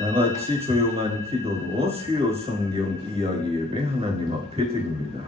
다 같이 조용한 기도로 수요 성경 이야기 예배 하나님 앞에 드립니다.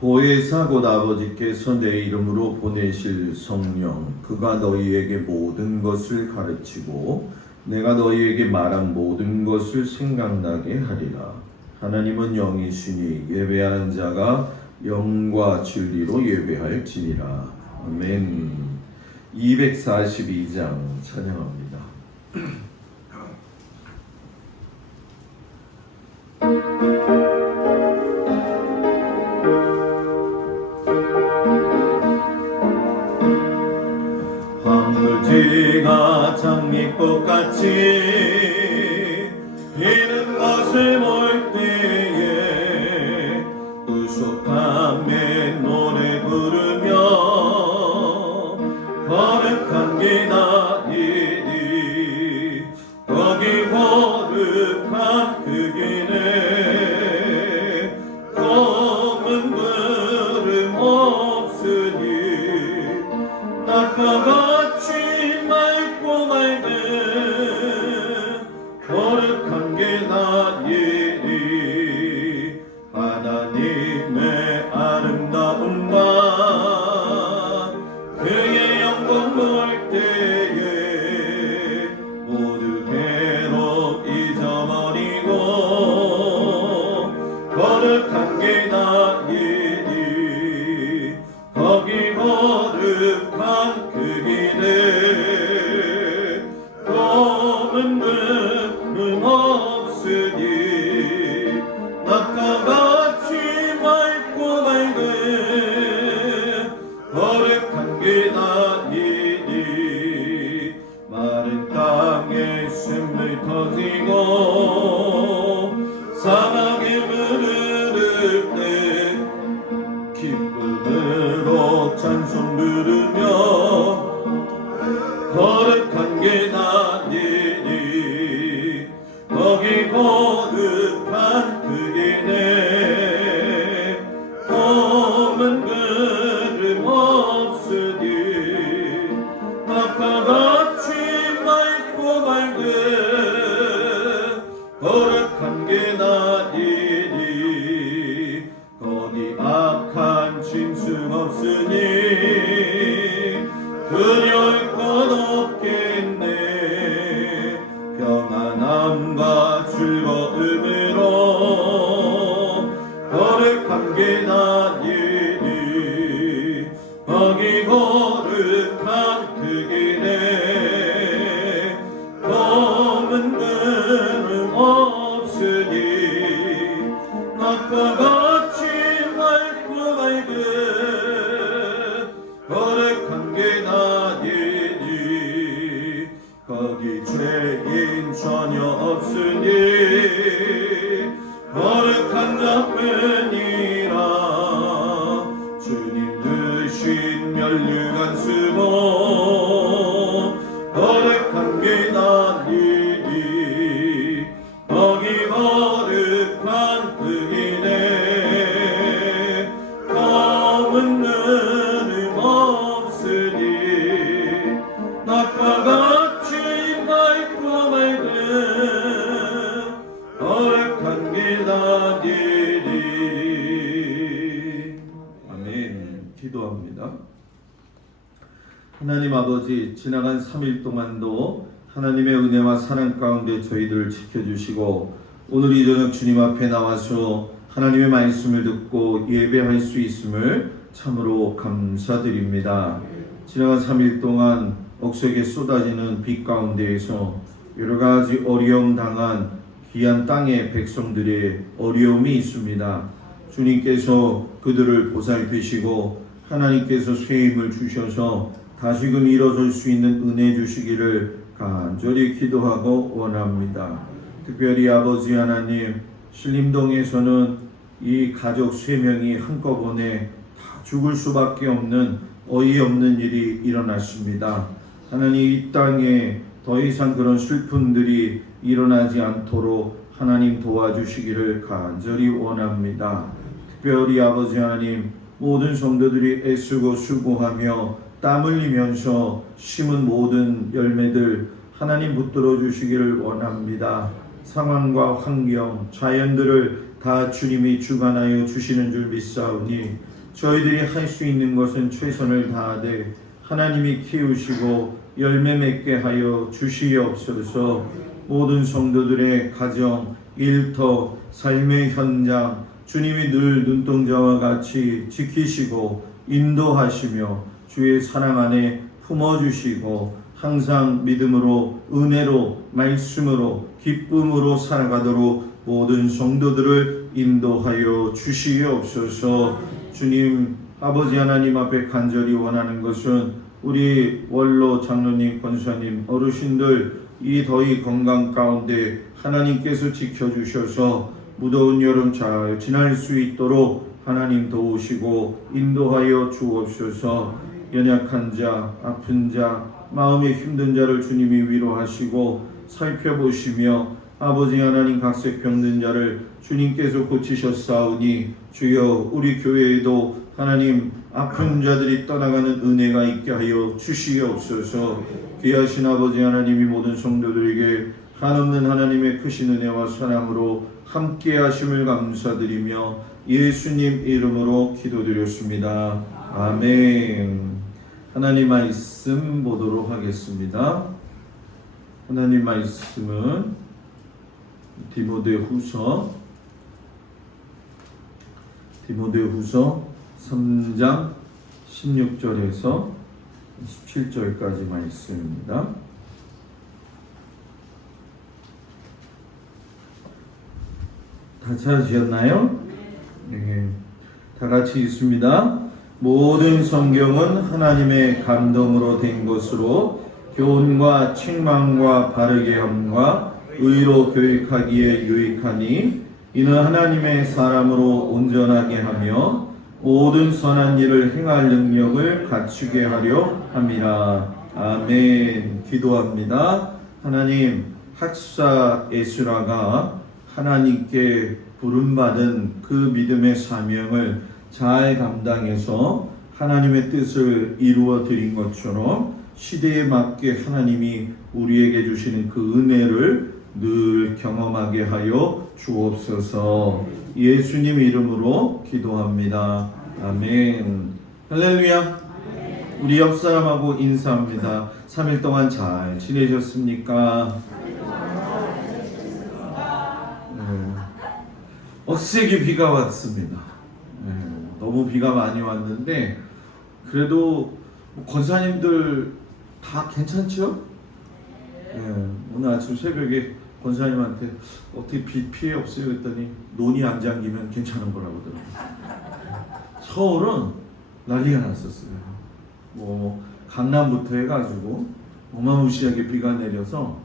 보혜사 곧 아버지께서 내 이름으로 보내실 성령 그가 너희에게 모든 것을 가르치고 내가 너희에게 말한 모든 것을 생각나게 하리라. 하나님은 영이시니 예배하는 자가 영과 진리로 예배할지니라. 아멘. 242장 찬양합니다. 황물지가 장미꽃같이 피는 것을 볼 때에 구속함에 노래 부르며 거룩한 길 나이니 거기 거룩한 그 길에 검은 구름 없으니 낙하가 맑고 맑은 거룩한 길 나이니 하나님의 아름다움과 그의 영광 볼 때에 모두 괴로움 잊어버리고 거룩한 길 나이니 거기 거룩한 그 길에 검은 구름 없으니 낙하같이 맑고 맑은 거룩한 길 나이니 마른 땅에 샘물 터지고 사막에 무르를 때 기쁨으로 찬송 부르며 거룩한 길 나이니 거기 거룩한 그 길에 검은 구름 없으니 낙하같이 맑고 맑은 거룩한 길 나이니 거기 악한 짐승 없으니 두려울 것 없겠네. 평안함과 즐거움으로 거룩한 길 나이니 거기 거룩한 그 길에 검은 구름 없으니 낙하같이 맑고 맑은 거룩한 길 나이니 거기 죄인 전혀 없으니 거룩한 자뿐이라. 주님 드신 멸류관 수고 거룩한 길 나이니 거기 거룩한 그 길에 검은 구름 없으니 낙하같이 맑고 맑은 거룩한 길 나이니. 아멘. 기도합니다. 하나님 아버지, 지나간 3일 동안도 하나님의 은혜와 사랑 가운데 저희들을 지켜주시고 오늘 이 저녁 주님 앞에 나와서 하나님의 말씀을 듣고 예배할 수 있음을 참으로 감사드립니다. 지나간 3일 동안 억석에 쏟아지는 빛 가운데에서 여러 가지 어려움 당한 귀한 땅의 백성들의 어려움이 있습니다. 주님께서 그들을 보살피시고 하나님께서 새 힘을 주셔서 다시금 일어설 수 있는 은혜 주시기를 간절히 기도하고 원합니다. 특별히 아버지 하나님, 신림동에서는 이 가족 3명이 한꺼번에 다 죽을 수밖에 없는 어이없는 일이 일어났습니다. 하나님, 이 땅에 더 이상 그런 슬픔들이 일어나지 않도록 하나님 도와주시기를 간절히 원합니다. 특별히 아버지 하나님, 모든 성도들이 애쓰고 수고하며 땀 흘리면서 심은 모든 열매들 하나님 붙들어 주시기를 원합니다. 상황과 환경, 자연들을 다 주님이 주관하여 주시는 줄 믿사오니 저희들이 할 수 있는 것은 최선을 다하되 하나님이 키우시고 열매 맺게 하여 주시옵소서. 모든 성도들의 가정, 일터, 삶의 현장 주님이 늘 눈동자와 같이 지키시고 인도하시며 주의 사랑 안에 품어주시고 항상 믿음으로, 은혜로, 말씀으로, 기쁨으로 살아가도록 모든 성도들을 인도하여 주시옵소서. 주님, 아버지 하나님 앞에 간절히 원하는 것은 우리 원로 장로님, 권사님, 어르신들 이 더위 건강 가운데 하나님께서 지켜주셔서 무더운 여름 잘 지날 수 있도록 하나님 도우시고 인도하여 주옵소서. 연약한 자, 아픈 자, 마음이 힘든 자를 주님이 위로하시고 살펴보시며 아버지 하나님 각색 병든 자를 주님께서 고치셨사오니 주여 우리 교회에도 하나님 아픈 자들이 떠나가는 은혜가 있게 하여 주시옵소서. 귀하신 아버지 하나님이 모든 성도들에게 한없는 하나님의 크신 은혜와 사랑으로 함께 하심을 감사드리며 예수님 이름으로 기도드렸습니다. 아멘. 하나님 말씀 보도록 하겠습니다. 하나님 말씀은 디모데후서 3장 16절에서 17절까지 말씀입니다. 다 찾으셨나요? 네. 다 같이 읽습니다. 모든 성경은 하나님의 감동으로 된 것으로 교훈과 책망과 바르게 함과 의로 교육하기에 유익하니 이는 하나님의 사람으로 온전하게 하며 모든 선한 일을 행할 능력을 갖추게 하려 함이라. 아멘. 기도합니다. 하나님, 학사 에스라가 하나님께 부름받은 그 믿음의 사명을 잘 감당해서 하나님의 뜻을 이루어 드린 것처럼 시대에 맞게 하나님이 우리에게 주시는 그 은혜를 늘 경험하게 하여 주옵소서. 예수님 이름으로 기도합니다. 아멘. 할렐루야. 우리 옆 사람하고 인사합니다. 3일 동안 잘 지내셨습니까? 억세게 비가 왔습니다. 너무 비가 많이 왔는데 그래도 권사님들 다 괜찮죠? 오늘 아침 새벽에 권사님한테 어떻게 비 피해 없어요? 그랬더니 논이 안 잠기면 괜찮은 거라고 하더라고요. 서울은 난리가 났었어요. 뭐 강남부터 해가지고 어마무시하게 비가 내려서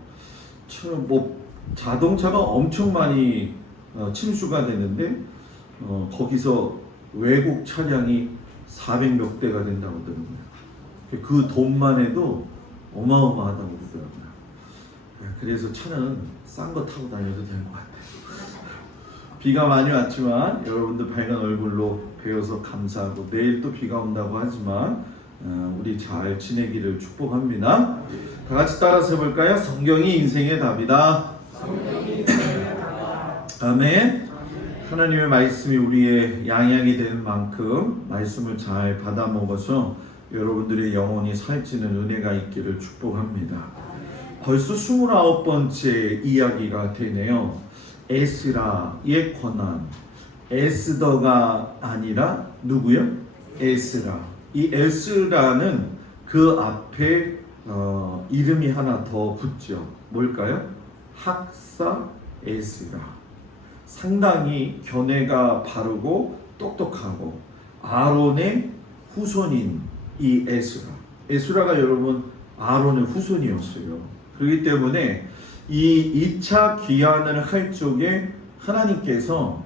뭐 자동차가 엄청 많이 침수가 되는데 거기서 외국 차량이 400몇 대가 된다고 하더라고요. 그 돈만 해도 어마어마하다고 그러더라고요. 그래서 차는 싼 거 타고 다녀도 되는 것 같아요. 비가 많이 왔지만 여러분들 밝은 얼굴로 뵈어서 감사하고 내일 또 비가 온다고 하지만 우리 잘 지내기를 축복합니다. 다 같이 따라서 해볼까요? 성경이 인생의 답이다. 아멘. 하나님의 말씀이 우리의 양약이 되는 만큼 말씀을 잘 받아 먹어서 여러분들의 영혼이 살찌는 은혜가 있기를 축복합니다. 벌써 29번째 이야기가 되네요. 에스라의 권한. 에스더가 아니라 누구요? 에스라. 이 에스라는 그 앞에 이름이 하나 더 붙죠. 뭘까요? 학사 에스라. 상당히 견해가 바르고 똑똑하고 아론의 후손인 이 에스라. 에스라가 여러분 아론의 후손이었어요. 그렇기 때문에 이 2차 귀환을 할 적에 하나님께서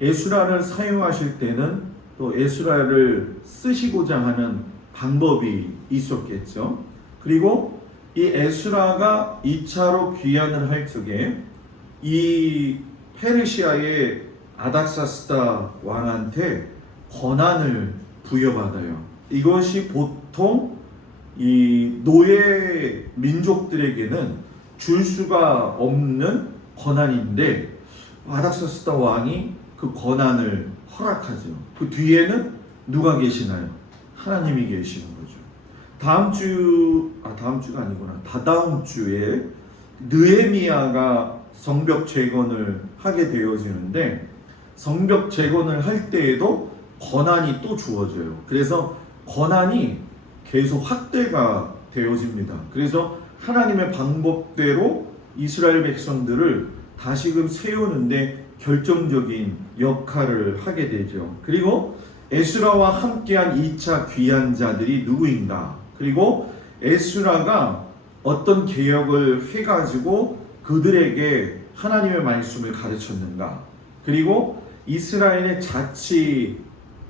에스라를 사용하실 때는 또 에스라를 쓰시고자 하는 방법이 있었겠죠. 그리고 이 에스라가 2차로 귀환을 할 적에 이 페르시아의 아닥사스다 왕한테 권한을 부여받아요. 이것이 보통 이 노예 민족들에게는 줄 수가 없는 권한인데 아닥사스다 왕이 그 권한을 허락하죠. 그 뒤에는 누가 계시나요? 하나님이 계시는 거죠. 다음 주가 아니구나. 다다음 주에 느헤미야가 성벽 재건을 하게 되어지는데 성벽 재건을 할 때에도 권한이 또 주어져요. 그래서 권한이 계속 확대가 되어집니다. 그래서 하나님의 방법대로 이스라엘 백성들을 다시금 세우는데 결정적인 역할을 하게 되죠. 그리고 에스라와 함께한 2차 귀환자들이 누구인가? 그리고 에스라가 어떤 개혁을 해가지고 그들에게 하나님의 말씀을 가르쳤는가? 그리고 이스라엘의 자치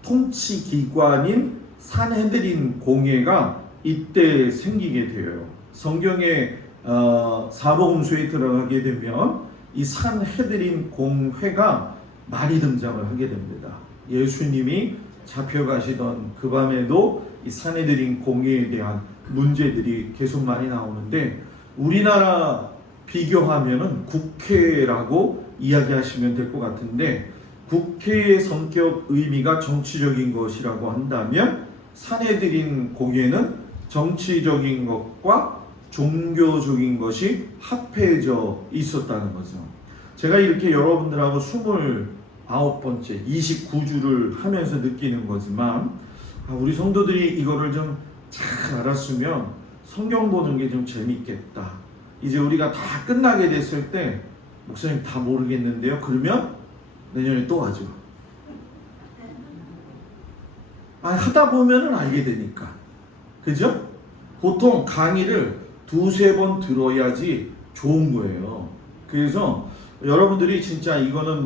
통치 기관인 산헤드린 공회가 이때 생기게 되어요. 성경의 사복음서에 들어가게 되면 이 산헤드린 공회가 많이 등장을 하게 됩니다. 예수님이 잡혀가시던 그 밤에도 이 산헤드린 공회에 대한 문제들이 계속 많이 나오는데 우리나라 비교하면은 국회라고 이야기하시면 될 것 같은데 국회의 성격 의미가 정치적인 것이라고 한다면 산헤드린 공회는 정치적인 것과 종교적인 것이 합해져 있었다는 거죠. 제가 이렇게 여러분들하고 29번째 29주를 하면서 느끼는 거지만 우리 성도들이 이거를 좀 잘 알았으면 성경 보는 게 좀 재밌겠다. 이제 우리가 다 끝나게 됐을 때 목사님 다 모르겠는데요. 그러면 내년에 또 하죠. 하다 보면은 알게 되니까. 그죠? 보통 강의를 2-3번 들어야지 좋은 거예요. 그래서 여러분들이 진짜 이거는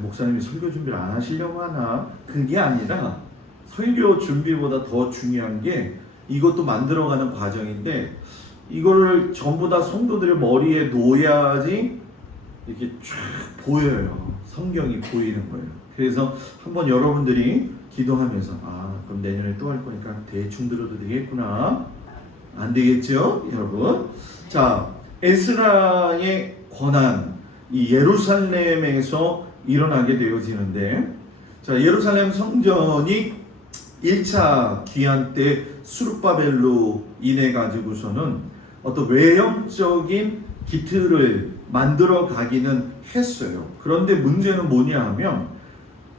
목사님이 설교 준비를 안 하시려고 하나? 그게 아니라 설교 준비보다 더 중요한 게 이것도 만들어가는 과정인데 이거를 전부 다 성도들의 머리에 놓아야지 이렇게 쫙 보여요. 성경이 보이는 거예요. 그래서 한번 여러분들이 기도하면서 그럼 내년에 또 할 거니까 대충 들어도 되겠구나. 안 되겠죠, 여러분? 자, 에스라의 권한, 이 예루살렘에서 일어나게 되어지는데, 자, 예루살렘 성전이 1차 귀환 때 수르바벨로 인해 가지고서는 어떤 외형적인 기틀을 만들어 가기는 했어요. 그런데 문제는 뭐냐 하면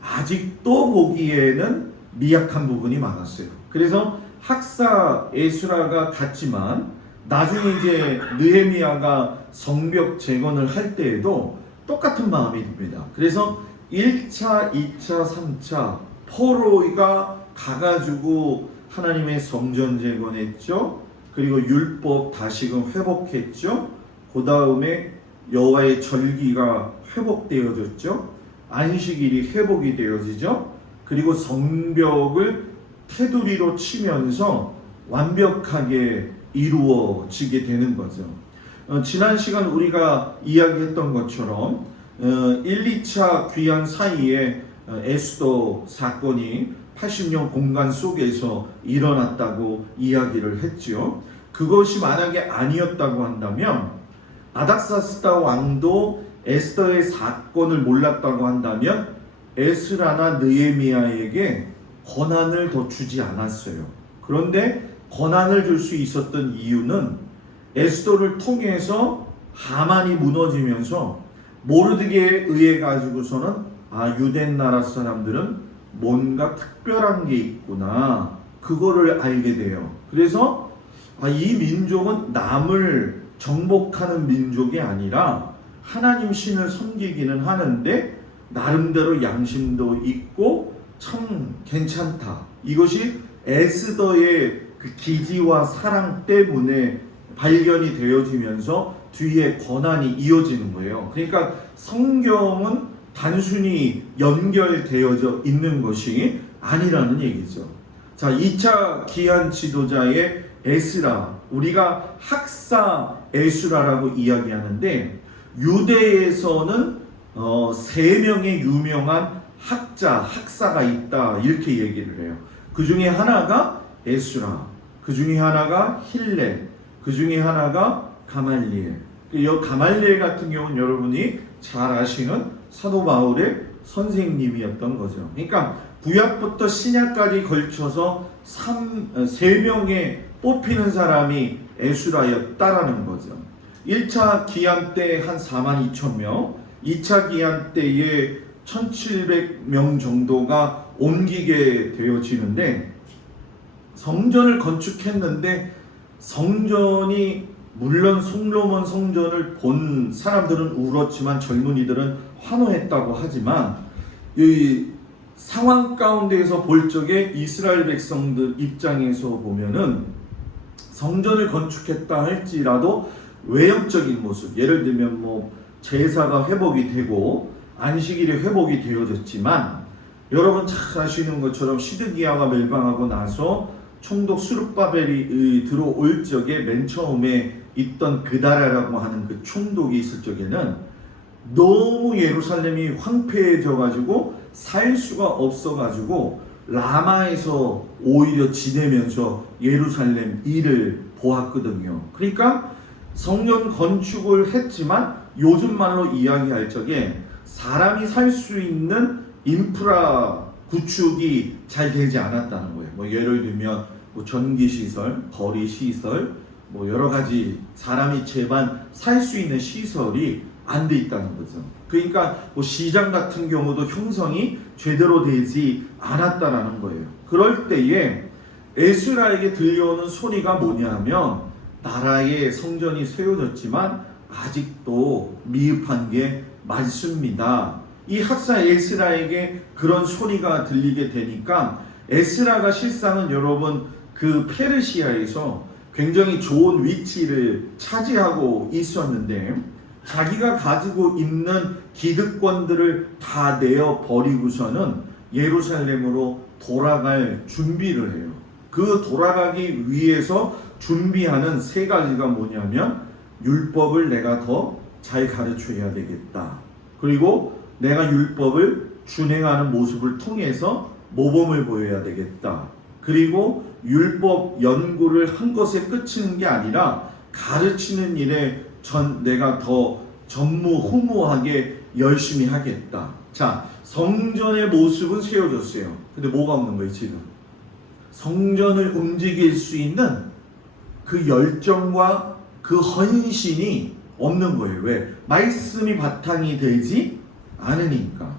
아직도 보기에는 미약한 부분이 많았어요. 그래서 학사 에스라가 갔지만 나중에 이제 느헤미야가 성벽 재건을 할 때에도 똑같은 마음이 듭니다. 그래서 1차, 2차, 3차 포로가 가가지고 하나님의 성전 재건했죠. 그리고 율법 다시금 회복했죠. 그 다음에 여호와의 절기가 회복되어졌죠. 안식일이 회복이 되어지죠. 그리고 성벽을 테두리로 치면서 완벽하게 이루어지게 되는 거죠. 지난 시간 우리가 이야기했던 것처럼 1, 2차 귀환 사이에 에스더 사건이 80년 공간 속에서 일어났다고 이야기를 했지요. 그것이 만약에 아니었다고 한다면 아닥사스다 왕도 에스더의 사건을 몰랐다고 한다면 에스라나 느헤미야에게 권한을 더 주지 않았어요. 그런데 권한을 줄 수 있었던 이유는 에스더를 통해서 하만이 무너지면서 모르드게에 의해 가지고서는 유대 나라 사람들은 뭔가 특별한 게 있구나, 그거를 알게 돼요. 그래서 이 민족은 남을 정복하는 민족이 아니라 하나님 신을 섬기기는 하는데 나름대로 양심도 있고 참 괜찮다. 이것이 에스더의 그 기지와 사랑 때문에 발견이 되어지면서 뒤에 권한이 이어지는 거예요. 그러니까 성경은 단순히 연결되어져 있는 것이 아니라는 얘기죠. 자, 2차 기한 지도자의 에스라, 우리가 학사 에스라라고 이야기하는데 유대에서는 3명의 유명한 학사가 있다 이렇게 얘기를 해요. 그 중에 하나가 에스라, 그 중에 하나가 힐렐, 그 중에 하나가 가말리엘. 이 가말리엘 같은 경우는 여러분이 잘 아시는 사도 바울의 선생님이었던 거죠. 그러니까 구약부터 신약까지 걸쳐서 3명의 뽑히는 사람이 에스라였다라는 거죠. 1차 기한 때 한 42,000명, 2차 기한 때에 1,700명 정도가 옮기게 되어지는데, 성전을 건축했는데 성전이 물론 솔로몬 성전을 본 사람들은 울었지만 젊은이들은 환호했다고 하지만 이 상황 가운데에서 볼 적에 이스라엘 백성들 입장에서 보면은 성전을 건축했다 할지라도 외형적인 모습, 예를 들면 뭐 제사가 회복이 되고 안식일이 회복이 되어졌지만, 여러분 잘 아시는 것처럼 시드기야가 멸망하고 나서 총독 수룹바벨이 들어올 적에 맨 처음에 있던 그다라라고 하는 그 총독이 있을 적에는 너무 예루살렘이 황폐해져 가지고 살 수가 없어 가지고 라마에서 오히려 지내면서 예루살렘 일을 보았거든요. 그러니까 성전 건축을 했지만 요즘 말로 이야기할 적에 사람이 살 수 있는 인프라 구축이 잘 되지 않았다는 거예요. 뭐 예를 들면 뭐 전기 시설, 거리 시설, 뭐 여러 가지 사람이 제반 살 수 있는 시설이 안 돼 있다는 거죠. 그러니까 뭐 시장 같은 경우도 형성이 제대로 되지 않았다라는 거예요. 그럴 때에 에스라에게 들려오는 소리가 뭐냐면, 나라의 성전이 세워졌지만 아직도 미흡한 게 많습니다. 이 학사 에스라에게 그런 소리가 들리게 되니까, 에스라가 실상은 여러분 그 페르시아에서 굉장히 좋은 위치를 차지하고 있었는데, 자기가 가지고 있는 기득권들을 다 내어 버리고서는 예루살렘으로 돌아갈 준비를 해요. 그 돌아가기 위해서 준비하는 3가지가 뭐냐면, 율법을 내가 더 잘 가르쳐야 되겠다. 그리고 내가 율법을 준행하는 모습을 통해서 모범을 보여야 되겠다. 그리고 율법 연구를 한 것에 그치는 게 아니라 가르치는 일에 내가 더 전무후무하게 열심히 하겠다. 자, 성전의 모습은 세워졌어요. 근데 뭐가 없는 거예요 지금? 성전을 움직일 수 있는 그 열정과 그 헌신이 없는 거예요. 왜? 말씀이 바탕이 되지 않으니까.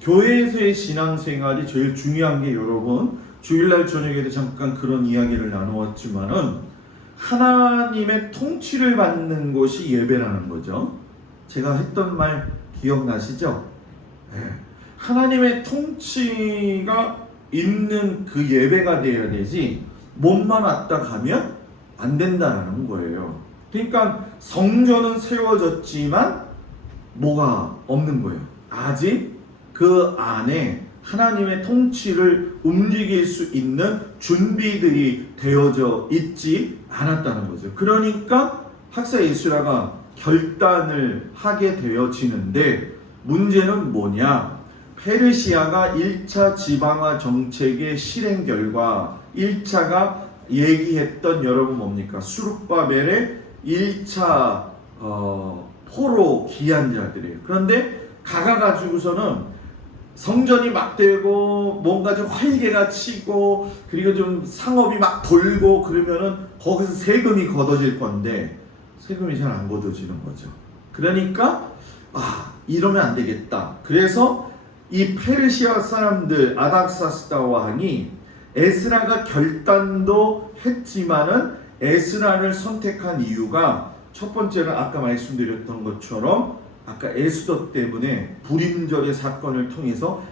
교회에서의 신앙생활이 제일 중요한 게, 여러분 주일날 저녁에도 잠깐 그런 이야기를 나누었지만은, 하나님의 통치를 받는 것이 예배라는 거죠. 제가 했던 말 기억나시죠? 네. 하나님의 통치가 있는 그 예배가 되어야 되지, 몸만 왔다 가면 안 된다는 거예요. 그러니까 성전은 세워졌지만 뭐가 없는 거예요. 아직 그 안에 하나님의 통치를 움직일 수 있는 준비들이 되어져 있지 않았다는 거죠. 그러니까 학사 에스라가 결단을 하게 되어지는데, 문제는 뭐냐? 페르시아가 1차 지방화 정책의 실행 결과, 1차가 얘기했던 여러분 뭡니까? 수룹바벨의 1차 포로 기한자들이에요. 그런데 가가지고서는 성전이 막 되고 뭔가 좀 활개가 치고 그리고 좀 상업이 막 돌고 그러면은 거기서 세금이 걷어질 건데 세금이 잘 안 걷어지는 거죠. 그러니까 이러면 안 되겠다. 그래서 이 페르시아 사람들 아닥사스다 왕이 에스라가 결단도 했지만은 에스라를 선택한 이유가, 첫 번째는 아까 말씀드렸던 것처럼 아까 에스더 때문에 불임절의 사건을 통해서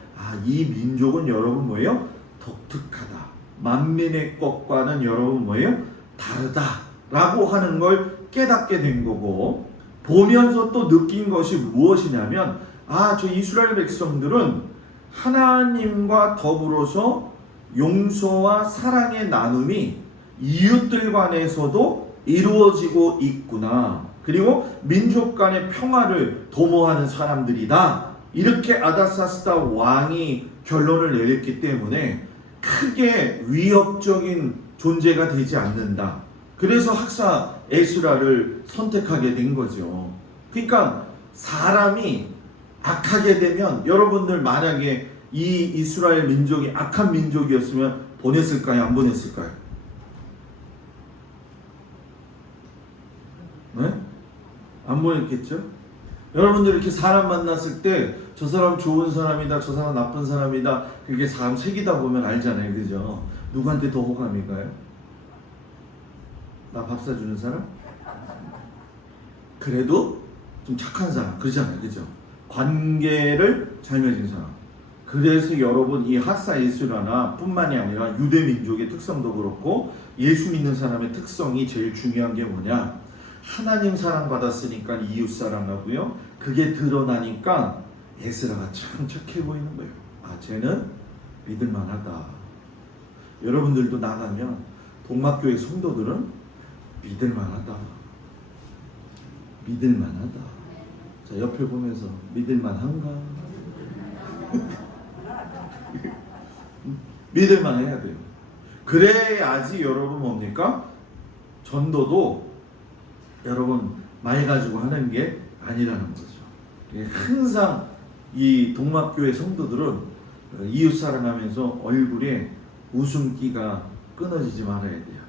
이 민족은 여러분 뭐예요? 독특하다. 만민의 것과는 여러분 뭐예요? 다르다라고 하는 걸 깨닫게 된 거고, 보면서 또 느낀 것이 무엇이냐면, 저 이스라엘 백성들은 하나님과 더불어서 용서와 사랑의 나눔이 이웃들 간에서도 이루어지고 있구나. 그리고 민족 간의 평화를 도모하는 사람들이다. 이렇게 아다사스다 왕이 결론을 내렸기 때문에 크게 위협적인 존재가 되지 않는다. 그래서 학사 에스라를 선택하게 된 거죠. 그러니까 사람이 악하게 되면, 여러분들 만약에 이 이스라엘 민족이 악한 민족이었으면 보냈을까요? 안 보냈을까요? 네? 안 보냈겠죠? 여러분들 이렇게 사람 만났을 때 저 사람 좋은 사람이다, 저 사람 나쁜 사람이다, 그게 사람 색이다 보면 알잖아요. 그죠? 누구한테 더 호감이 가요? 나 밥 사주는 사람? 그래도 좀 착한 사람, 그러잖아요. 그죠? 관계를 잘 맺은 사람. 그래서 여러분, 이 학사 에스라나 뿐만이 아니라 유대 민족의 특성도 그렇고 예수 믿는 사람의 특성이 제일 중요한 게 뭐냐? 하나님 사랑받았으니까 이웃 사랑하고요. 그게 드러나니까 에스라가 참 착해 보이는 거예요. 쟤는 믿을만하다. 여러분들도 나가면 동막교회 성도들은 믿을만하다. 믿을만하다. 자, 옆에 보면서 믿을만한가? 믿을만해야 돼요. 그래야지 여러분 뭡니까? 전도도 여러분 말 가지고 하는 게 아니라는 거죠. 항상 이 동막교회 성도들은 이웃 사랑하면서 얼굴에 웃음기가 끊어지지 말아야 돼요.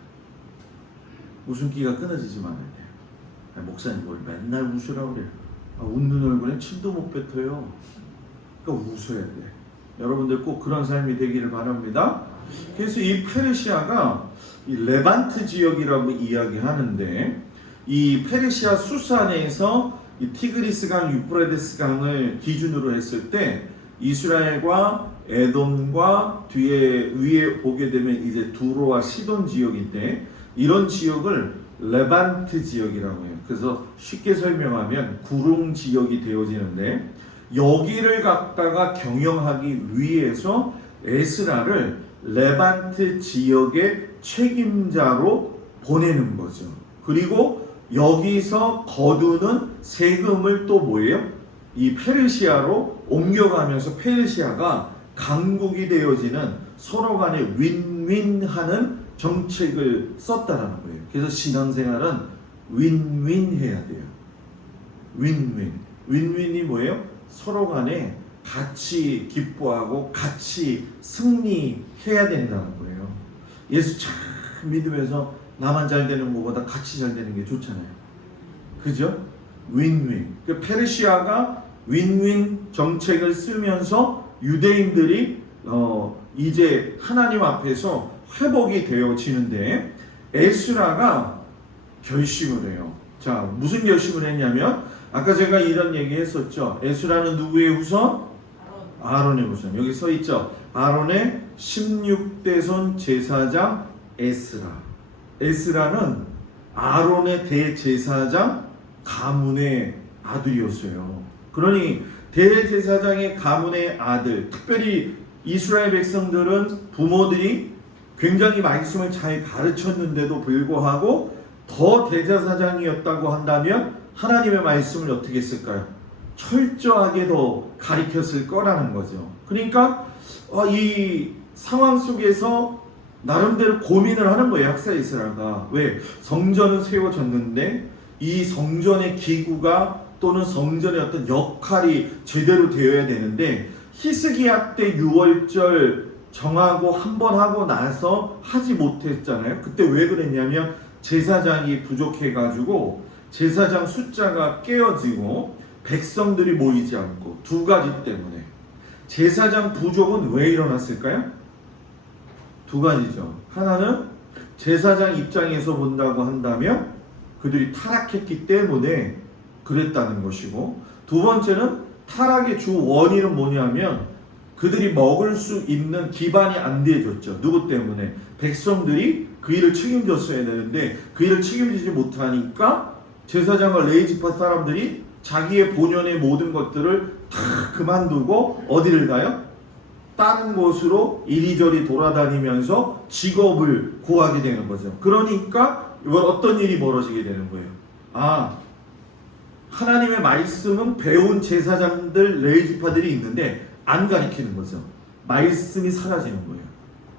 웃음기가 끊어지지 말아야 돼요. 목사님 뭘 맨날 웃으라고 그래요. 웃는 얼굴엔 침도 못 뱉어요. 그러니까 웃어야 돼. 여러분들 꼭 그런 삶이 되기를 바랍니다. 그래서 이 페르시아가 이 레반트 지역이라고 이야기하는데, 이 페르시아 수산에서 이 티그리스 강, 유프라데스 강을 기준으로 했을 때 이스라엘과 에돔과 위에 보게 되면 이제 두로와 시돈 지역인데, 이런 지역을 레반트 지역이라고 해요. 그래서 쉽게 설명하면 구릉 지역이 되어지는데, 여기를 갖다가 경영하기 위해서 에스라를 레반트 지역의 책임자로 보내는 거죠. 그리고 여기서 거두는 세금을 또 뭐예요? 이 페르시아로 옮겨가면서 페르시아가 강국이 되어지는, 서로 간에 윈윈하는 정책을 썼다라는 거예요. 그래서 신앙생활은 윈윈 해야 돼요. 윈윈. 윈윈이 뭐예요? 서로 간에 같이 기뻐하고 같이 승리해야 된다는 거예요. 예수 참 믿으면서 나만 잘 되는 것보다 같이 잘 되는 게 좋잖아요. 그죠? 윈윈. 그 페르시아가 윈윈 정책을 쓰면서 유대인들이 이제 하나님 앞에서 회복이 되어지는데, 에스라가 결심을 해요. 자, 무슨 결심을 했냐면, 아까 제가 이런 얘기 했었죠. 에스라는 누구의 후손? 아론의 후손. 여기 서 있죠. 아론의 16대 손 제사장 에스라. 에스라는 아론의 대제사장 가문의 아들이었어요. 그러니 대제사장의 가문의 아들, 특별히 이스라엘 백성들은 부모들이 굉장히 말씀을 잘 가르쳤는데도 불구하고 더 대제사장이었다고 한다면 하나님의 말씀을 어떻게 했을까요? 철저하게 더 가르쳤을 거라는 거죠. 그러니까 이 상황 속에서 나름대로 고민을 하는 거예요. 학사 에스라가. 왜? 성전은 세워졌는데 이 성전의 기구가 또는 성전의 어떤 역할이 제대로 되어야 되는데, 히스기야 때 유월절 정하고 한 번 하고 나서 하지 못했잖아요. 그때 왜 그랬냐면 제사장이 부족해가지고 제사장 숫자가 깨어지고 백성들이 모이지 않고, 두 가지 때문에. 제사장 부족은 왜 일어났을까요? 두 가지죠. 하나는 제사장 입장에서 본다고 한다면 그들이 타락했기 때문에 그랬다는 것이고, 두 번째는 타락의 주 원인은 뭐냐면 그들이 먹을 수 있는 기반이 안 되어졌죠. 누구 때문에? 백성들이 그 일을 책임졌어야 되는데 그 일을 책임지지 못하니까 제사장과 레위지파 사람들이 자기의 본연의 모든 것들을 다 그만두고 어디를 가요? 다른 곳으로 이리저리 돌아다니면서 직업을 구하게 되는 거죠. 그러니까 어떤 일이 벌어지게 되는 거예요. 하나님의 말씀은 배운 제사장들, 레위지파들이 있는데 안 가르치는 거죠. 말씀이 사라지는 거예요.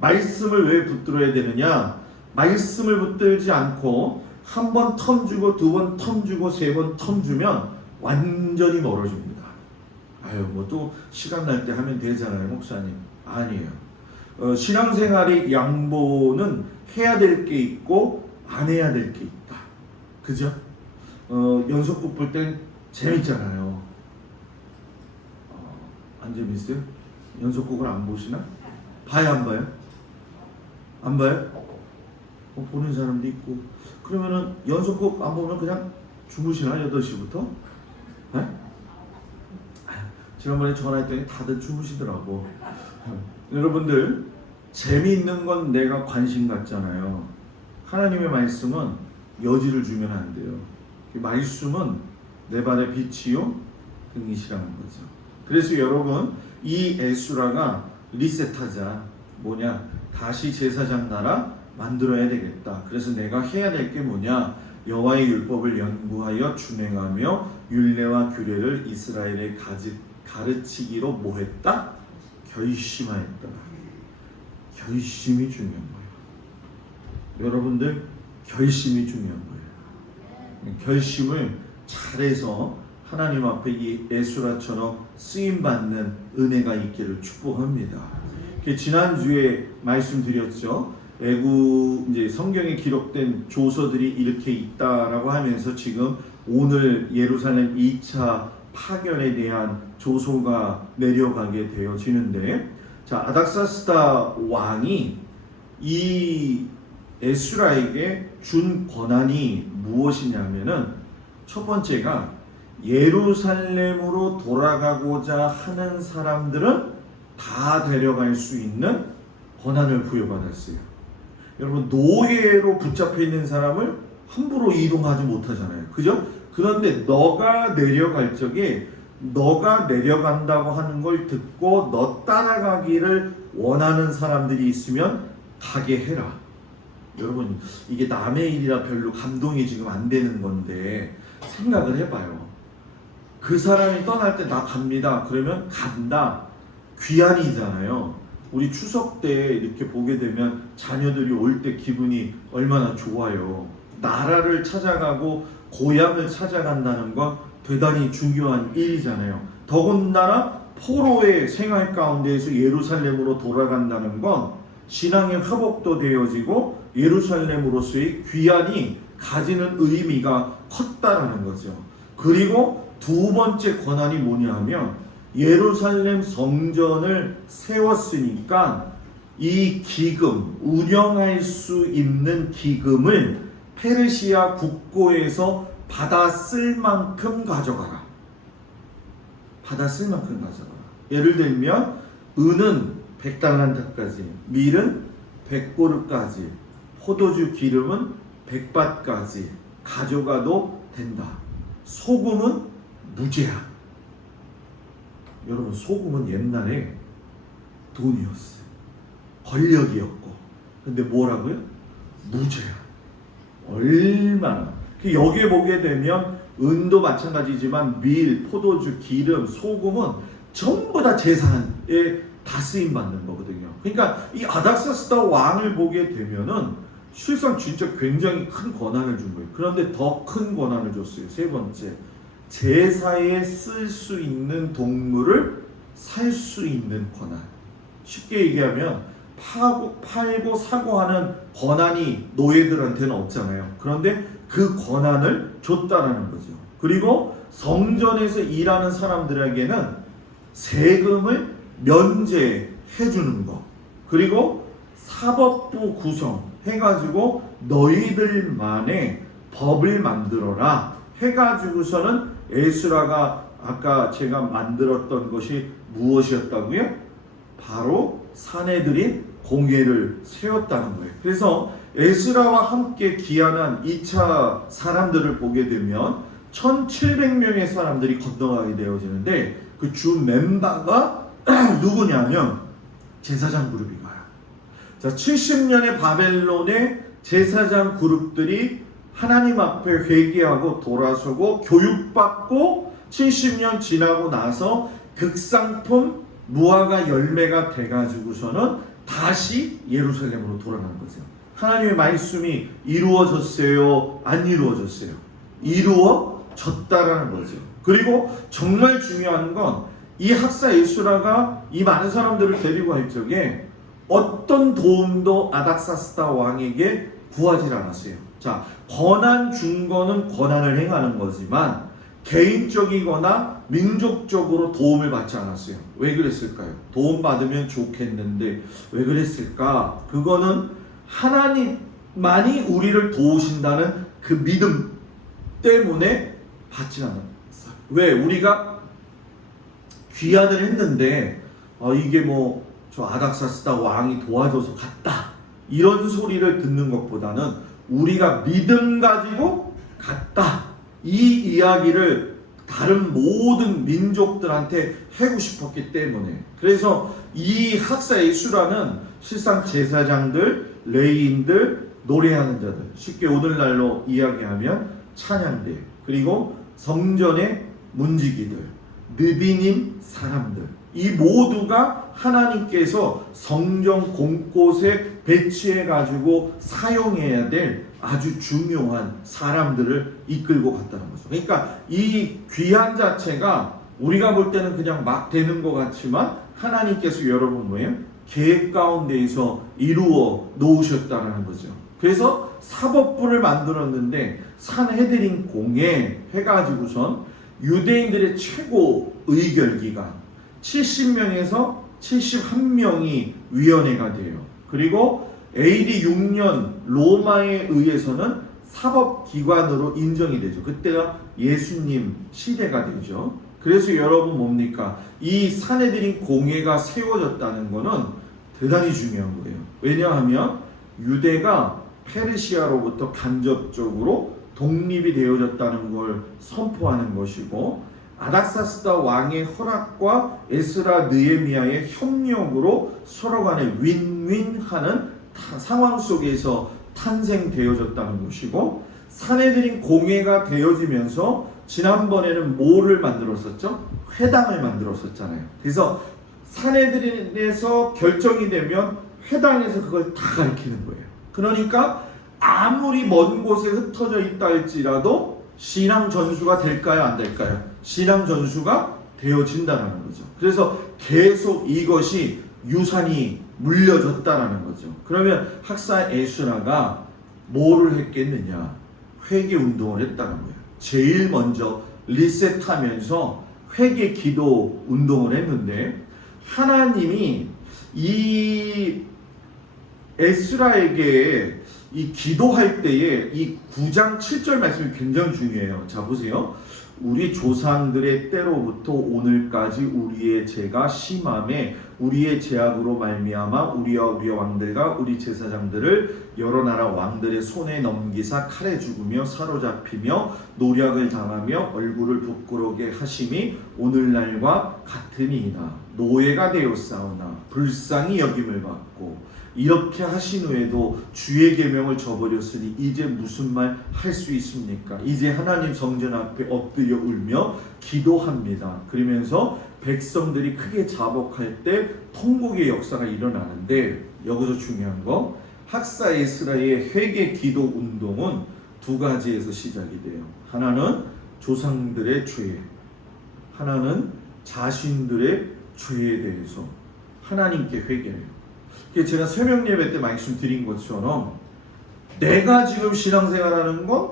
말씀을 왜 붙들어야 되느냐? 말씀을 붙들지 않고 한 번 텀 주고 두 번 텀 주고 세 번 텀 주면 완전히 멀어집니다. 뭐 또 시간 날 때 하면 되잖아요, 목사님. 아니에요. 신앙생활의 양보는 해야 될 게 있고 안 해야 될 게 있다. 그죠? 연속극 볼 땐 재밌잖아요. 안 재밌어요? 연속극을 안 보시나? 봐요, 안 봐요? 안 봐요? 보는 사람도 있고. 그러면은 연속극 안 보면 그냥 주무시나? 8시부터? 네? 지난번에 전화했더니 다들 주무시더라고. 여러분들, 재미있는 건 내가 관심 갖잖아요. 하나님의 말씀은 여지를 주면 안 돼요. 말씀은 내 발의 빛이요 등이시라는 거죠. 그래서 여러분, 이 에스라가 리셋하자. 뭐냐? 다시 제사장 나라 만들어야 되겠다. 그래서 내가 해야 될 게 뭐냐? 여호와의 율법을 연구하여 준행하며 율례와 규례를 이스라엘에 가르치기로 뭐했다? 결심하였더라. 결심이 중요한 거예요. 여러분들, 결심이 중요한 거예요. 결심을 잘해서 하나님 앞에 이 에스라처럼 쓰임받는 은혜가 있기를 축복합니다. 지난주에 말씀드렸죠. 이제 성경에 기록된 조서들이 이렇게 있다라고 하면서 지금 오늘 예루살렘 2차 파견에 대한 조서가 내려가게 되어지는데, 자, 아닥사스다 왕이 이 에스라에게 준 권한이 무엇이냐면은 첫 번째가 예루살렘으로 돌아가고자 하는 사람들은 다 데려갈 수 있는 권한을 부여받았어요. 여러분, 노예로 붙잡혀 있는 사람을 함부로 이동하지 못하잖아요. 그죠? 그런데 너가 내려갈 적에 너가 내려간다고 하는 걸 듣고 너 따라가기를 원하는 사람들이 있으면 가게 해라. 여러분, 이게 남의 일이라 별로 감동이 지금 안 되는 건데 생각을 해봐요. 그 사람이 떠날 때 나 갑니다. 그러면 간다. 귀환이잖아요. 우리 추석 때 이렇게 보게 되면 자녀들이 올 때 기분이 얼마나 좋아요. 나라를 찾아가고 고향을 찾아간다는 건 대단히 중요한 일이잖아요. 더군다나 포로의 생활 가운데에서 예루살렘으로 돌아간다는 건 신앙의 회복도 되어지고 예루살렘으로서의 귀환이 가지는 의미가 컸다라는 거죠. 그리고 두 번째 권한이 뭐냐 하면 예루살렘 성전을 세웠으니까 이 기금, 운영할 수 있는 기금을 페르시아 국고에서 받아 쓸 만큼 가져가라. 받아 쓸 만큼 가져가라. 예를 들면 은은 100달란트까지, 밀은 100보르까지, 포도주 기름은 100밭까지 가져가도 된다. 소금은 무제한. 여러분, 소금은 옛날에 돈이었어요. 권력이었고. 근데 뭐라고요? 무제한. 얼마나. 여기에 보게 되면 은도 마찬가지지만 밀, 포도주, 기름, 소금은 전부 다 재산에 다 쓰임 받는 거거든요. 그러니까 이 아닥사스다 왕을 보게 되면은 실상 진짜 굉장히 큰 권한을 준 거예요. 그런데 더 큰 권한을 줬어요. 세 번째, 제사에 쓸 수 있는 동물을 살 수 있는 권한. 쉽게 얘기하면 팔고 사고 하는 권한이 노예들한테는 없잖아요. 그런데 그 권한을 줬다라는 거죠. 그리고 성전에서 일하는 사람들에게는 세금을 면제해 주는 것. 그리고 사법부 구성해가지고 너희들만의 법을 만들어라 해가지고서는 에스라가 아까 제가 만들었던 것이 무엇이었다고요? 바로 사내들인 공회를 세웠다는 거예요. 그래서 에스라와 함께 귀환한 2차 사람들을 보게 되면 1700명의 사람들이 건너가게 되어지는데 그 주 멤버가 누구냐면 제사장 그룹이 가요. 자, 70년의 바벨론의 제사장 그룹들이 하나님 앞에 회개하고 돌아서고 교육받고 70년 지나고 나서 극상품 무화과 열매가 돼가지고서는 다시 예루살렘으로 돌아가는 거죠. 하나님의 말씀이 이루어졌어요? 안 이루어졌어요? 이루어졌다라는 거죠. 그리고 정말 중요한 건 이 학사 에스라가 이 많은 사람들을 데리고 할 적에 어떤 도움도 아닥사스다 왕에게 구하지 않았어요. 자, 권한 준 거는 권한을 행하는 거지만 개인적이거나 민족적으로 도움을 받지 않았어요. 왜 그랬을까요? 도움 받으면 좋겠는데 왜 그랬을까? 그거는 하나님만이 우리를 도우신다는 그 믿음 때문에 받지 않았어요. 왜? 우리가 귀환을 했는데 이게 뭐 저 아닥사스다 왕이 도와줘서 갔다 이런 소리를 듣는 것보다는 우리가 믿음 가지고 갔다 이 이야기를 다른 모든 민족들한테 하고 싶었기 때문에, 그래서 이 학사 에스라는 실상 제사장들, 레위인들, 노래하는 자들, 쉽게 오늘날로 이야기하면 찬양대, 그리고 성전의 문지기들, 느비님 사람들, 이 모두가 하나님께서 성전 곳곳에 배치해 가지고 사용해야 될 아주 중요한 사람들을 이끌고 갔다는 거죠. 그러니까 이 귀한 자체가 우리가 볼 때는 그냥 막 되는 것 같지만 하나님께서 여러분 뭐예요? 계획 가운데에서 이루어 놓으셨다는 거죠. 그래서 사법부를 만들었는데 산헤드린 공회 해가지고선 유대인들의 최고 의결기관 70명에서 71명이 위원회가 돼요. 그리고 AD 6년 로마에 의해서는 사법기관으로 인정이 되죠. 그때가 예수님 시대가 되죠. 그래서 여러분 뭡니까? 이 산헤드린 공회가 세워졌다는 것은 대단히 중요한 거예요. 왜냐하면 유대가 페르시아로부터 간접적으로 독립이 되어졌다는 걸 선포하는 것이고, 아닥사스다 왕의 허락과 에스라 느헤미야의 협력으로 서로 간에 윈윈하는 상황 속에서 탄생되어졌다는 것이고, 산헤드린 공회가 되어지면서 지난번에는 뭐를 만들었었죠? 회당을 만들었었잖아요. 그래서 산헤드린에서 결정이 되면 회당에서 그걸 다 가리키는 거예요. 그러니까 아무리 먼 곳에 흩어져 있다 할지라도 신앙 전수가 될까요? 안 될까요? 신앙 전수가 되어진다는 거죠. 그래서 계속 이것이 유산이 물려졌다는 거죠. 그러면 학사 에스라가 뭐를 했겠느냐? 회개 운동을 했다는 거예요. 제일 먼저 리셋하면서 회개 기도 운동을 했는데, 하나님이 이 에스라에게 이 기도할 때에 이 9장 7절 말씀이 굉장히 중요해요. 자, 보세요. 우리 조상들의 때로부터 오늘까지 우리의 죄가 심함에 우리의 죄악으로 말미암아 우리와 우리의 왕들과 우리 제사장들을 여러 나라 왕들의 손에 넘기사 칼에 죽으며 사로잡히며 노략을 당하며 얼굴을 부끄러게 하심이 오늘날과 같으니이다. 노예가 되었사오나 불쌍히 여김을 받고 이렇게 하신 후에도 주의 계명을 저버렸으니 이제 무슨 말 할 수 있습니까? 이제 하나님 성전 앞에 엎드려 울며 기도합니다. 그러면서 백성들이 크게 자복할 때 통곡의 역사가 일어나는데, 여기서 중요한 거, 학사 에스라의 회개 기도 운동은 두 가지에서 시작이 돼요. 하나는 조상들의 죄, 하나는 자신들의 죄에 대해서 하나님께 회개해요. 제가 새벽 예배 때 말씀드린 것처럼 내가 지금 신앙생활하는 건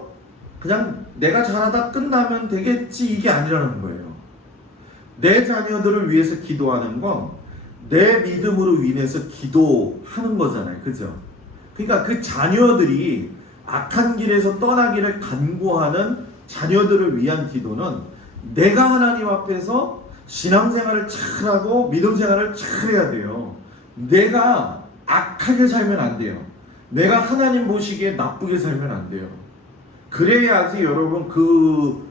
그냥 내가 잘하다 끝나면 되겠지 이게 아니라는 거예요. 내 자녀들을 위해서 기도하는 건 내 믿음으로 인해서 기도하는 거잖아요. 그죠? 그러니까 그 자녀들이 악한 길에서 떠나기를 간구하는 자녀들을 위한 기도는 내가 하나님 앞에서 신앙생활을 잘하고 믿음생활을 잘해야 돼요. 내가 악하게 살면 안 돼요. 내가 하나님 보시기에 나쁘게 살면 안 돼요. 그래야지 여러분 그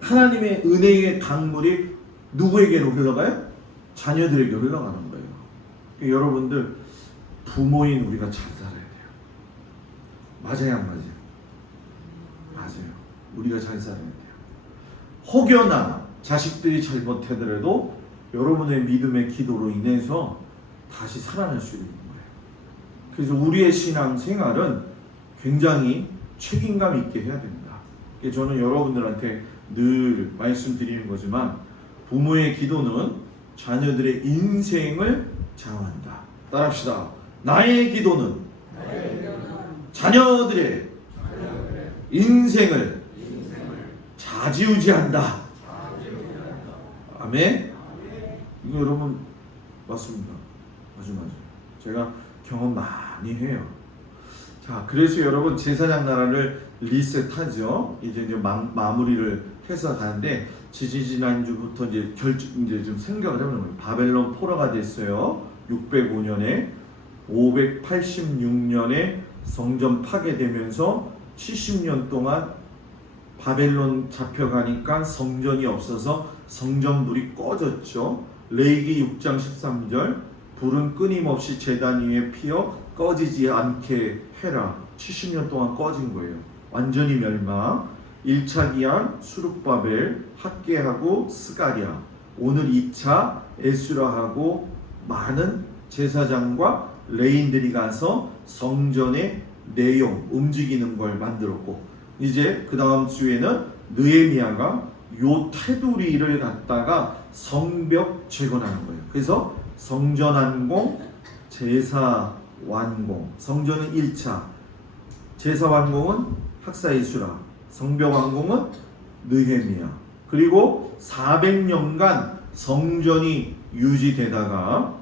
하나님의 은혜의 강물이 누구에게로 흘러가요? 자녀들에게 흘러가는 거예요. 그러니까 여러분들 부모인 우리가 잘 살아야 돼요. 맞아요, 안 맞아요? 맞아요. 우리가 잘 살아야 돼요. 혹여나 자식들이 잘못하더라도 여러분의 믿음의 기도로 인해서 다시 살아날 수 있는 거예요. 그래서 우리의 신앙 생활은 굉장히 책임감 있게 해야 됩니다. 저는 여러분들한테 늘 말씀드리는 거지만 부모의 기도는 자녀들의 인생을 장악한다. 따라합시다. 나의 기도는 자녀들의 인생을 좌지우지한다. 아멘. 이거 여러분 맞습니다. 아주 맞아요. 제가 경험 많이 해요. 자, 그래서 여러분 제사장 나라를 리셋하죠. 이제 마무리를 해서 가는데 지지난주부터 이제 좀 생각을 해보는 거예요. 바벨론 포로가 됐어요. 605년에 586년에 성전 파괴되면서 70년 동안 바벨론 잡혀가니까 성전이 없어서 성전불이 꺼졌죠. 레위기 6장 13절 불은 끊임없이 제단 위에 피어 꺼지지 않게 해라. 70년 동안 꺼진 거예요. 완전히 멸망. 1차 기한 수룹바벨, 학개하고 스가랴. 오늘 2차 에스라하고 많은 제사장과 레인들이 가서 성전의 내용, 움직이는 걸 만들었고, 이제 그 다음 주에는 느헤미야가 요 테두리를 갖다가 성벽 재건하는 거예요. 그래서 성전 완공, 제사 완공. 성전은 1차, 제사 완공은 학사 에스라, 성벽 완공은 느헤미야. 그리고 400년간 성전이 유지되다가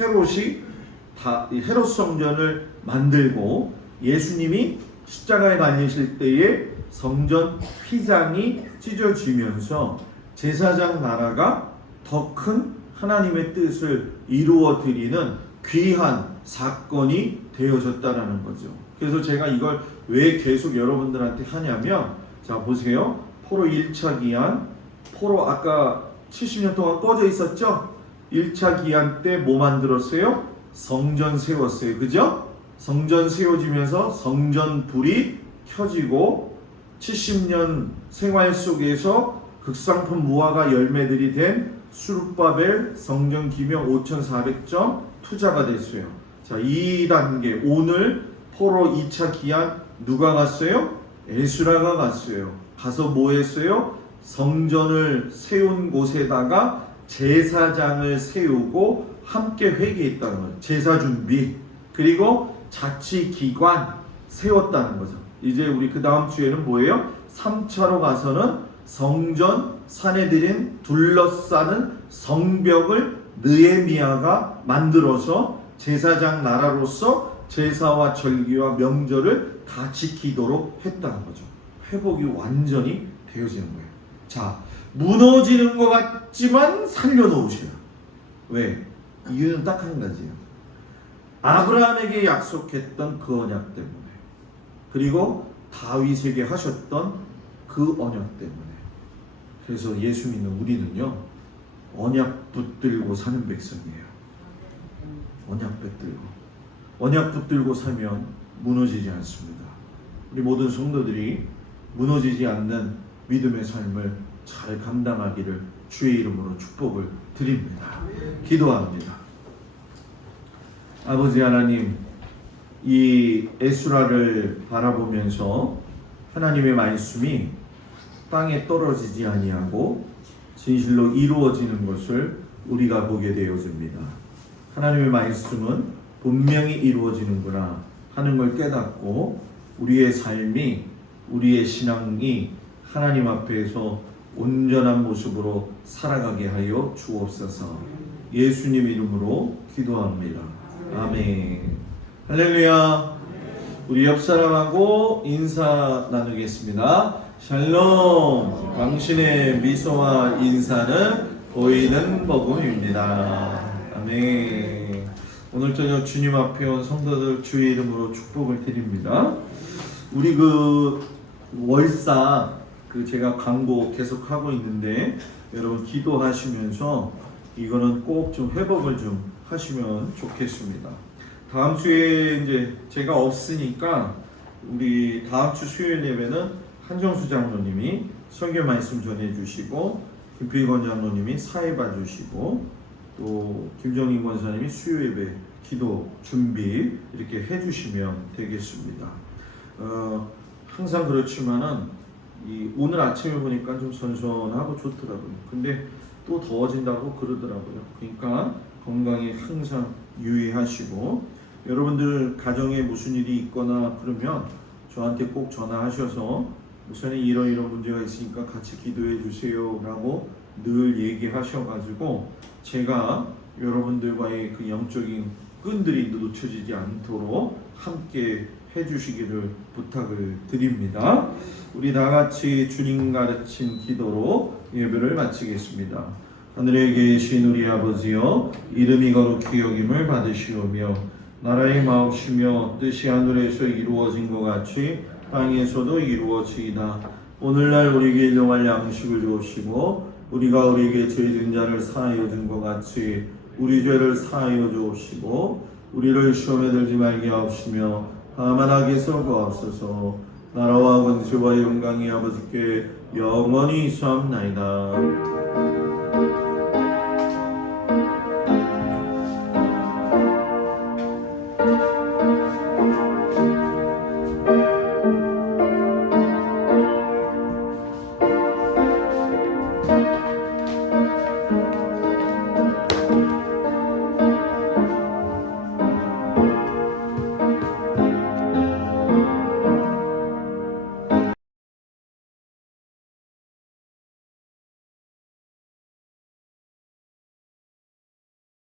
헤롯 성전을 만들고 예수님이 십자가에 달리실 때에 성전 휘장이 찢어지면서 제사장 나라가 더 큰 하나님의 뜻을 이루어 드리는 귀한 사건이 되어졌다라는 거죠. 그래서 제가 이걸 왜 계속 여러분들한테 하냐면, 자 보세요. 포로 1차 기한, 포로 아까 70년 동안 꺼져 있었죠? 1차 기한 때 뭐 만들었어요? 성전 세웠어요. 그죠? 성전 세워지면서 성전 불이 켜지고 70년 생활 속에서 극상품 무화과 열매들이 된 수룹바벨 성전 기명 5,400점 투자가 됐어요. 자, 2단계 오늘 포로 2차 기한 누가 갔어요? 에스라가 갔어요. 가서 뭐 했어요? 성전을 세운 곳에다가 제사장을 세우고 함께 회개했다는 거예요. 제사 준비. 그리고 자치기관 세웠다는 거죠. 이제 우리 그 다음 주에는 뭐예요? 3차로 가서는 성전 사내들인 둘러싸는 성벽을 느헤미야가 만들어서 제사장 나라로서 제사와 절기와 명절을 다 지키도록 했다는 거죠. 회복이 완전히 되어지는 거예요. 자, 무너지는 것 같지만 살려놓으셔요. 왜? 이유는 딱 한 가지예요. 아브라함에게 약속했던 그 언약 때문에, 그리고 다윗에게 하셨던 그 언약 때문에. 그래서 예수 믿는 우리는요, 언약 붙들고 사는 백성이에요. 언약 붙들고 살면 무너지지 않습니다. 우리 모든 성도들이 무너지지 않는 믿음의 삶을 잘 감당하기를 주의 이름으로 축복을 드립니다. 기도합니다. 아버지 하나님, 이 에스라를 바라보면서 하나님의 말씀이 땅에 떨어지지 아니하고 진실로 이루어지는 것을 우리가 보게 되어집니다. 하나님의 말씀은 분명히 이루어지는구나 하는 걸 깨닫고 우리의 삶이, 우리의 신앙이 하나님 앞에서 온전한 모습으로 살아가게 하여 주옵소서. 예수님 이름으로 기도합니다. 아멘. 할렐루야. 우리 옆 사람하고 인사 나누겠습니다. 샬롬. 당신의 미소와 인사는 보이는 복음입니다. 아멘. 오늘 저녁 주님 앞에 온 성도들 주의 이름으로 축복을 드립니다. 우리 그 월사 제가 광고 계속 하고 있는데 여러분 기도하시면서 이거는 꼭 좀 회복을 좀 하시면 좋겠습니다. 다음 주에 이제 제가 없으니까 우리 다음 주 수요일 예배는 한정수 장로님이 설교 말씀 전해주시고 김필건 장로님이 사회 봐주시고 또 김정인 권사님이 수요 예배 기도 준비 이렇게 해주시면 되겠습니다. 항상 그렇지만은 오늘 아침에 보니까 좀 선선하고 좋더라고요. 근데 또 더워진다고 그러더라고요. 그러니까 건강에 항상 유의하시고 여러분들 가정에 무슨 일이 있거나 그러면 저한테 꼭 전화하셔서 목사님 이런 문제가 있으니까 같이 기도해 주세요 라고 늘 얘기하셔가지고 제가 여러분들과의 그 영적인 끈들이 놓쳐지지 않도록 함께 해주시기를 부탁을 드립니다. 우리 다같이 주님 가르친 기도로 예배를 마치겠습니다. 하늘에 계신 우리 아버지여, 이름이 거룩히 여김을 받으시오며 나라의 마옵시며 뜻이 하늘에서 이루어진 것 같이 땅에서도 이루어지이다. 오늘날 우리에게 일용할 양식을 주옵시고 우리가 우리에게 죄진 자를 사하여 준 것 같이 우리 죄를 사하여 주옵시고 우리를 시험에 들지 말게 하옵시며 다만 악에서 구하옵소서. 나라와 권세와 영광이 아버지께 영원히 있사옵나이다.